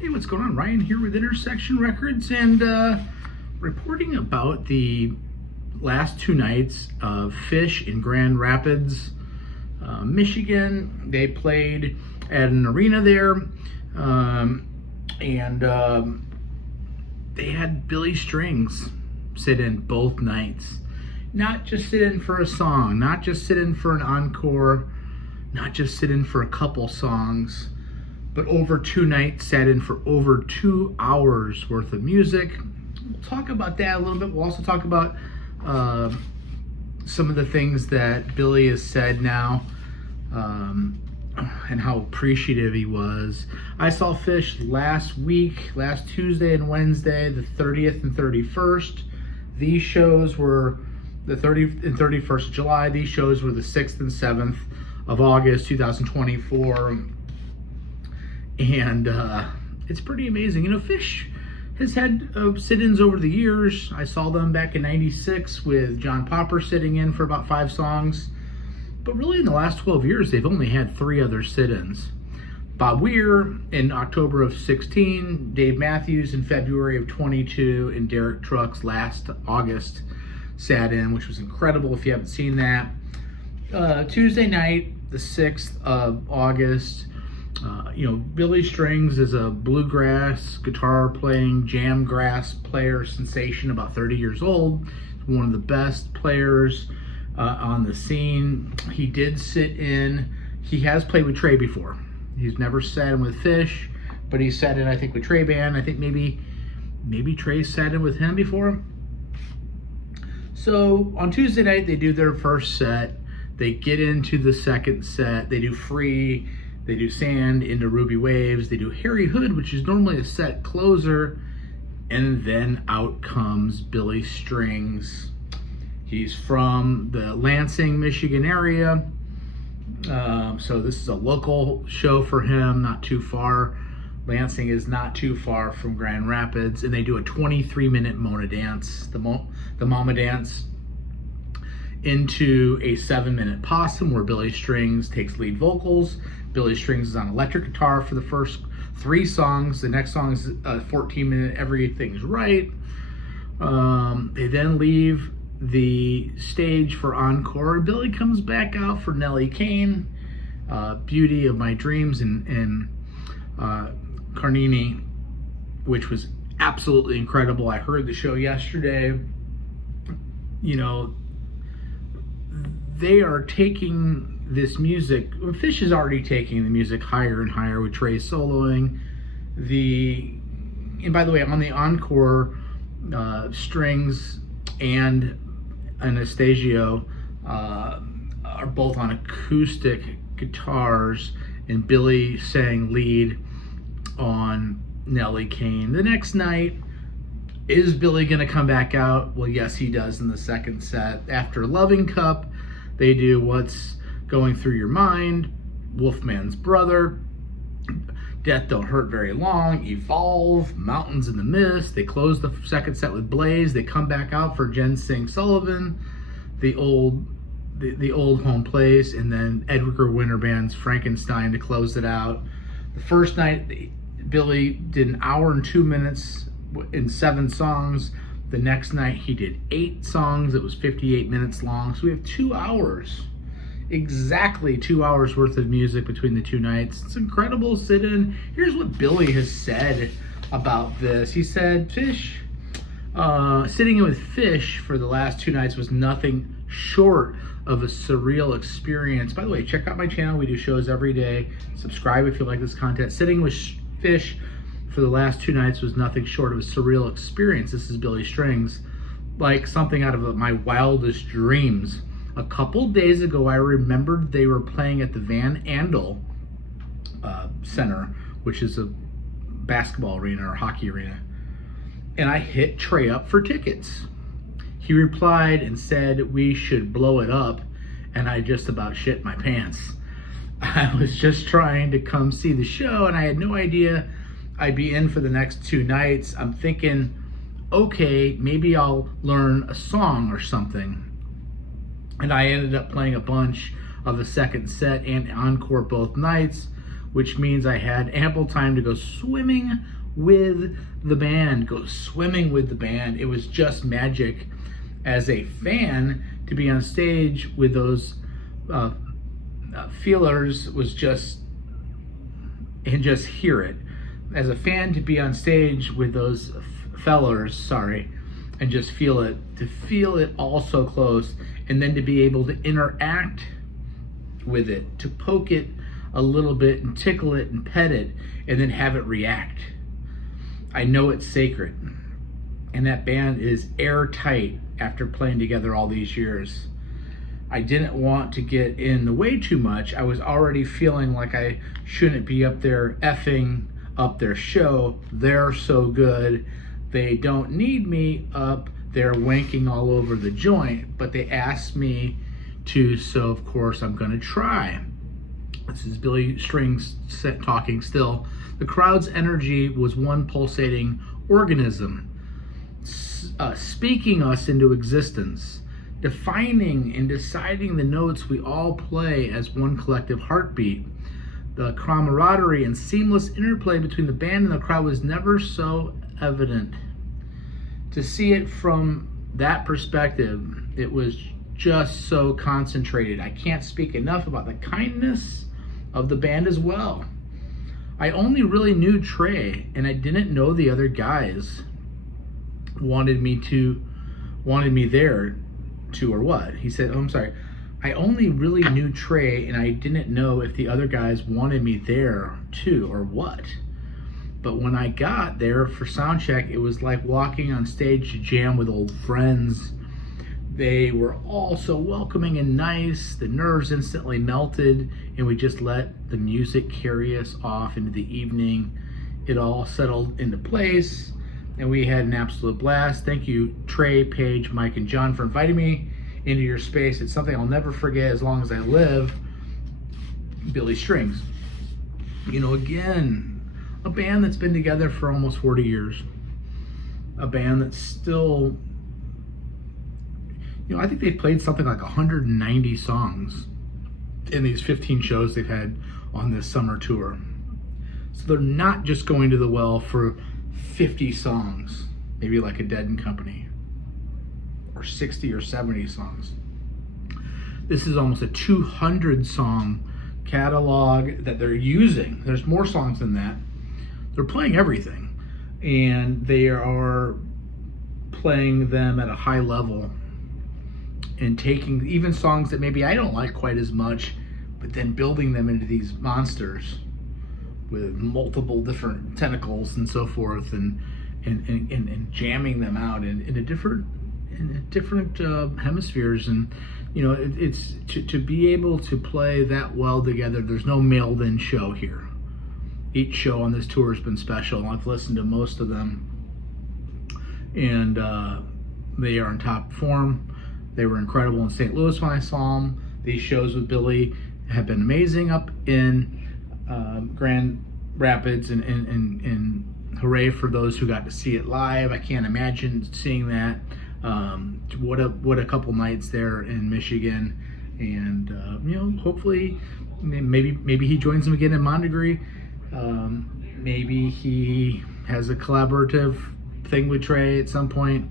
Hey, what's going on? Ryan here with Intersection Records and reporting about the last two nights of Phish in Grand Rapids, Michigan. They played at an arena there, and they had Billy Strings sit in both nights. Not just sit in for a song, not just sit in for an encore, not just sit in for a couple songs, but over two nights sat in for over 2 hours worth of music. We'll talk about that a little bit. We'll also talk about some of the things that Billy has said now, and how appreciative he was. I saw Phish last Tuesday and Wednesday, the 30th and 31st. These shows were the 30th and 31st of July. These shows were the 6th and 7th of August 2024. And it's pretty amazing. You know, Phish has had sit-ins over the years. I saw them back in '96 with John Popper sitting in for about 5 songs. But really in the last 12 years, they've only had 3 other sit-ins. Bob Weir in October of 16, Dave Matthews in February of 22, and Derek Trucks last August sat in, which was incredible if you haven't seen that. Tuesday night, the 6th of August, Billy Strings is a bluegrass guitar playing, jamgrass player sensation, about 30 years old. One of the best players on the scene. He did sit in. He has played with Trey before. He's never sat in with Phish, but he sat in, I think, with Trey Band. I think maybe Trey sat in with him before. So on Tuesday night, they do their first set. They get into the second set. They do Free. They do Sand, Into Ruby Waves. They do Harry Hood, which is normally a set closer. And then out comes Billy Strings. He's from the Lansing, Michigan area. So this is a local show for him, not too far. Lansing is not too far from Grand Rapids. And they do a 23-minute Mona dance, the Mama dance, into a 7-minute possum where Billy Strings takes lead vocals. Billy Strings is on electric guitar for the first 3 songs. The next song is a 14-minute Everything's Right. They then leave the stage for encore. Billy comes back out for Nellie Kane, Beauty of My Dreams, and Carnini, which was absolutely incredible. I heard the show yesterday. You know, they are taking this music. Phish is already taking the music higher and higher with Trey soloing. And by the way, on the encore, Strings and Anastasio are both on acoustic guitars, and Billy sang lead on Nellie Kane. The next night, is Billy going to come back out? Well, yes, he does in the second set. After Loving Cup, they do What's Going Through Your Mind, Wolfman's Brother, Death Don't Hurt Very Long, Evolve, Mountains in the Mist. They close the second set with Blaze. They come back out for Jen Sing Sullivan, the old home place, and then Edgar Winter Band's Frankenstein to close it out. The first night, Billy did 1 hour and 2 minutes in 7 songs. The next night, he did 8 songs. It was 58 minutes long. So we have 2 hours. Exactly 2 hours worth of music between the 2 nights. It's incredible sit-in. Here's what Billy has said about this. He said, Phish, sitting in with Phish for the last 2 nights was nothing short of a surreal experience. By the way, check out my channel. We do shows every day. Subscribe if you like this content. Sitting with Phish for the last 2 nights was nothing short of a surreal experience. This is Billy Strings. Like something out of my wildest dreams. A couple days ago, I remembered they were playing at the Van Andel Center, which is a basketball arena or hockey arena. And I hit Trey up for tickets. He replied and said we should blow it up, and I just about shit my pants. I was just trying to come see the show, and I had no idea I'd be in for the next 2 nights. I'm thinking, okay, maybe I'll learn a song or something. And I ended up playing a bunch of the second set and encore both nights. which means I had ample time to go swimming with the band. It was just magic as a fan to be on stage with those feelers was just, and just hear it. As a fan to be on stage with those fellers, and just feel it, to feel it all so close, and then to be able to interact with it, to poke it a little bit and tickle it and pet it, and then have it react. I know it's sacred. And that band is airtight after playing together all these years. I didn't want to get in the way too much. I was already feeling like I shouldn't be up there effing up their show. They're so good. They don't need me up there wanking all over the joint, but they asked me to, so of course I'm gonna try. This is Billy Strings talking still. The crowd's energy was one pulsating organism, speaking us into existence, defining and deciding the notes we all play as one collective heartbeat. The camaraderie and seamless interplay between the band and the crowd was never so evident. To see it from that perspective, it was just so concentrated. I can't speak enough about the kindness of the band as well. I only really knew Trey, and I didn't know the other guys wanted me there to, or what? He said, I'm sorry. I only really knew Trey, and I didn't know if the other guys wanted me there too, or what. But when I got there for sound check, it was like walking on stage to jam with old friends. They were all so welcoming and nice. The nerves instantly melted, and we just let the music carry us off into the evening. It all settled into place, and we had an absolute blast. Thank you, Trey, Paige, Mike, and John, for inviting me into your space. It's something I'll never forget as long as I live. Billy Strings. Again, a band that's been together for almost 40 years. A band that's still, I think they've played something like 190 songs in these 15 shows they've had on this summer tour. So they're not just going to the well for 50 songs, maybe like a Dead and Company, or 60 or 70 songs. This is almost a 200 song catalog that they're using. There's more songs than that. They're playing everything, and they are playing them at a high level and taking even songs that maybe I don't like quite as much, but then building them into these monsters with multiple different tentacles and so forth, and jamming them out in different hemispheres. And it's to be able to play that well together. There's no mailed in show here. Each show on this tour has been special. I've listened to most of them, and they are in top form. They were incredible in St. Louis when I saw them. These shows with Billy have been amazing up in Grand Rapids, and hooray for those who got to see it live. I can't imagine seeing that. What a couple nights there in Michigan, and hopefully maybe he joins them again in Mondegree. Maybe he has a collaborative thing with Trey at some point,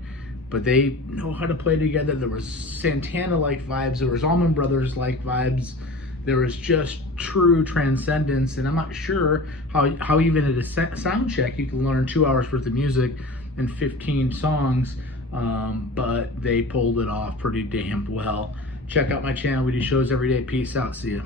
but they know how to play together. There was Santana-like vibes. There was Allman Brothers-like vibes. There was just true transcendence, and I'm not sure how even at a sound check you can learn 2 hours worth of music and 15 songs, but they pulled it off pretty damn well. Check out my channel. We do shows every day. Peace out. See ya.